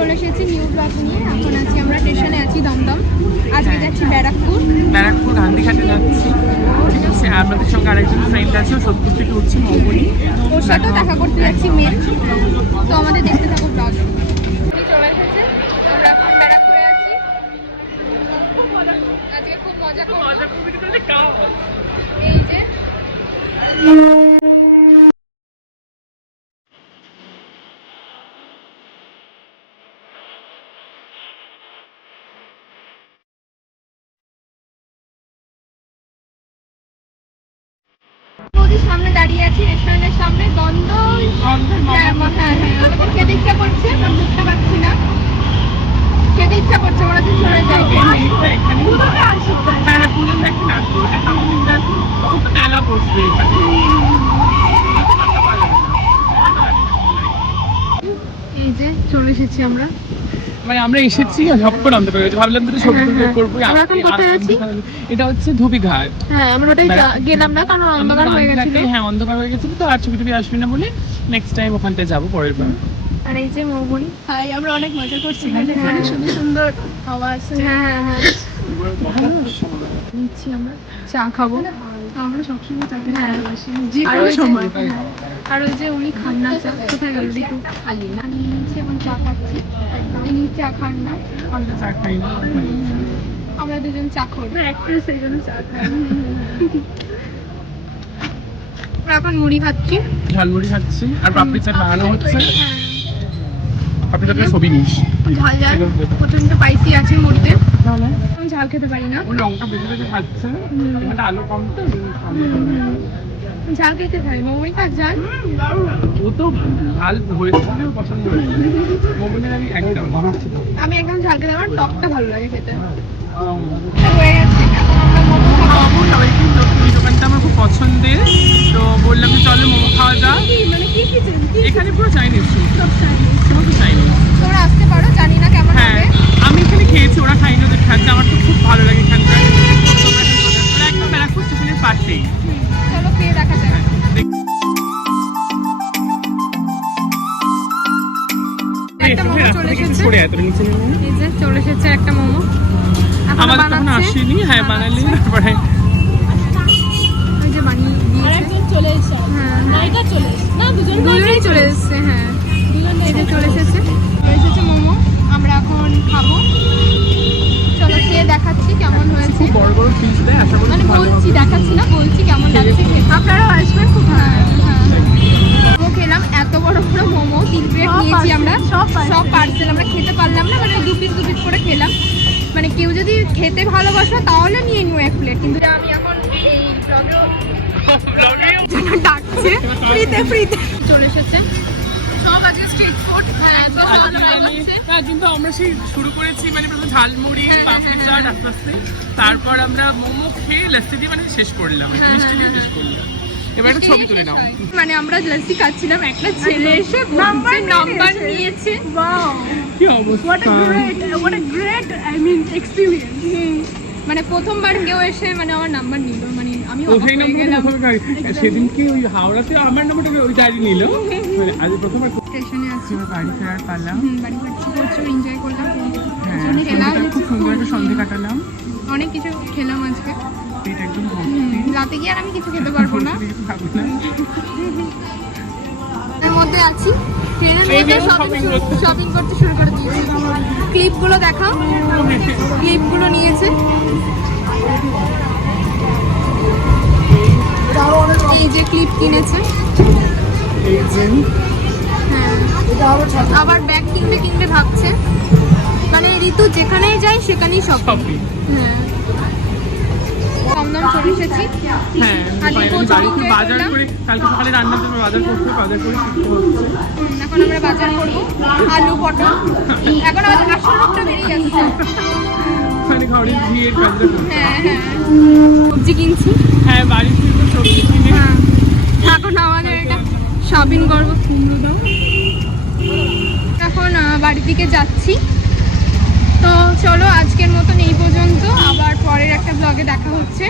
চলে এসেছি new blog নিয়ে। এখন আছি আমরা স্টেশনে আছি দমদম। আজকে যাচ্ছি ব্যারাকপুর গান্ধীঘাটে যাচ্ছি। ঠিক আছে, আপনাদের সঙ্গে আরেকজন ফ্রেন্ড আছে, সোদপুর থেকে উঠছি মৌবনি। ওর সাথেও দেখা করতে যাচ্ছি মেন। তো আমাদের দেখতে থাকো ব্লগ। চলে এসেছে, আমরা এখন ব্যারাকপুরে আছি। আজকে খুব মজা করব। এই যে সামনে দাঁড়িয়ে আছি রেস্টুরেন্টের সামনে। দ্বন্দ্ব খেতে ইচ্ছা করছে, বুঝতে পারছি না। খেতে ইচ্ছা করছে, ওরা তো চলে যায়। এই যে চলে এসেছি আমরা। মানে আমরা এসেছি ঝপকর আনতে পেরেছি, ভাবলাম তো সবজি করবো। এটা হচ্ছে ধুবিঘাট। হ্যাঁ, আমরা ওটাই গেলাম না কারণ অন্ধকার হয়ে গেছিল। হ্যাঁ, অন্ধকার হয়ে গেছিল তো, আর ছবি টবি আসবি না বলে নেক্সট টাইম ওখানটায় যাবো পরের বার। আর এই যে মৌবনি, হাই, আমরা অনেক মজা করছি। অনেক সুন্দর সুন্দর হাওয়া আছে। হ্যাঁ, নিচ্ছি আমরা চা খাবো। আমরা সবসময় চা খেতে ভালোবাসি, যে কোনো সময়। আর ওই যে উনি খান না চা, কোথায় গেল দেখো। খালি না, নিচ্ছি এখন চা খাচ্ছি। ইনি চা খান না, আমরা চা খাই না। আমরা দুজন চা খাই না, অ্যাক্ট্রেস এই জন্য চা খাই। এখন মুড়ি খাচ্ছি, ঝালমুড়ি খাচ্ছি, আর পাপড়ি চাট বানানো হচ্ছে। পাপড়ি চাটের ছবি নিস। ঝাল ঝাল প্রচন্ড স্পাইসি আছে মধ্যে, আমি ঝাল খেতে পারি না। ও লঙ্কা বেশি বেশি খাচ্ছে, এটা আলু কম তো ঝাল খেতে পারি। মোমোই খাস ঝাল? ও তো ঝাল হয়েছে, পছন্দ হয়েছে। মোমোনের আমি একদম ঝাল খেতে, আমার টকটা ভালো লাগে খেতে। হয়ে গেছে, আমরা মোমো খাবো। এই দোকানটা আমার খুব পছন্দের, তো বললাম যে চলো মোমো খাওয়া যাক। মানে কি এখানে পুরো চাইনিজ, সব চাইনিজ। চাইনিজ। তোমরা আসতে পারো, জানি না কেমন হবে। আমি এখানে খেয়েছি, ওরা খাইনি, ওদের খাচ্ছে। আমার তো খুব ভালো লাগে এখানকার। ওরা একদম ব্যারাকপুর স্টেশনের পাশেই। চলো খেয়ে দেখা যাক। একটা মোমো চলে এসেছে। এই যে চলে এসেছে একটা মোমো। আমাদের তখন আসেনি। হ্যাঁ, বানালি তারপরে ওই যে বানিয়ে দিয়েছে। আরেকজন চলে এসেছে। হ্যাঁ, নাইকা চলে এসেছে। না, দুজনেই চলে এসেছে। হ্যাঁ, এই যে চলে এসেছে মোমো। আমরা এখন খাবো। চলো খেয়ে দেখাচ্ছি কেমন হয়েছে। বড় বড় পিস দেয়, আশা করি মানে বলছি, দেখাচ্ছি না, বলছি কেমন লাগছে। আপনারাও আসবেন, খুব ভালো। মোমো খেলাম, এত বড় বড় মোমো 3 প্লেট নিয়েছি আমরা। সব পার্সেল, আমরা খেতে পারলাম না, মানে 2 পিস করে খেলাম। মানে কেউ যদি খেতে ভালোবাসো তাহলে নিয়ে নিও 1 প্লেট। কিন্তু আমি এখন এই ব্লগে ডাকছে ফ্রিতে চলে এসেছে সব। আজকে স্ট্রিট ফুড। হ্যাঁ, তো ভালো লাগছে। কিন্তু আমরা সেই শুরু করেছি, মানে প্রথমে ঝালমুড়ি, পাপড়ি চাট, আস্তে আস্তে তারপর আমরা মোমো খেয়ে লস্যি দিয়ে মানে শেষ করলাম, মিষ্টি দিয়ে শেষ করলাম। এবার একটা ছবি তুলে নাও। মানে আমরা লস্যি খাচ্ছিলাম, একটা ছেলে এসে নাম্বার নিয়েছে। ওয়াও, কি অবস্থা! what a great experience. মানে প্রথমবার কেউ এসে মানে আমার নাম্বার নিল, মানে আমি অবাক হয়ে গেলাম। সেদিনকে ওই হাওড়াতে আমার নাম্বারটা ওই ডায়েরি নিল। মানে আজ প্রথমবার স্টেশনে আছি, বাড়ি ফেরার পারলাম। বাড়ি ফিরছি, প্রচুর এনজয় করলাম। খুব সুন্দর একটা সন্ধে কাটালাম, অনেক কিছু খেলাম আজকে। পেট একদম রাতে গিয়ে আর আমি কিছু খেতে পারবো না। এর মধ্যে আছি, শপিং করতে শুরু করে দিয়েছি। ক্লিপগুলো দেখাও, ক্লিপগুলো নিয়েছে। এই যে ক্লিপ কিনেছে। হ্যাঁ, আবার ব্যাগ কিনবে ভাবছে। মানে ঋতু যেখানেই যায় সেখানেই শপিং। হ্যাঁ, দমদম চলে এসেছি। হ্যাঁ, বাজার করে কালকে সকালে রান্নার জন্য বাজার করে এখন আমরা বাজার করবো আলু, পটল। এখন আমাদের আসল রূপটা বেরিয়ে যাচ্ছে। হ্যাঁ, সবজি কিনছি। হ্যাঁ, বাড়ি থেকে সবজি কিনে। হ্যাঁ, এখন আমাদের এটা শপিং করবো। এখন বাড়ির দিকে যাচ্ছি। তো চলো আজকের মতন এই পর্যন্ত, আবার পরের একটা ব্লগে দেখা হচ্ছে।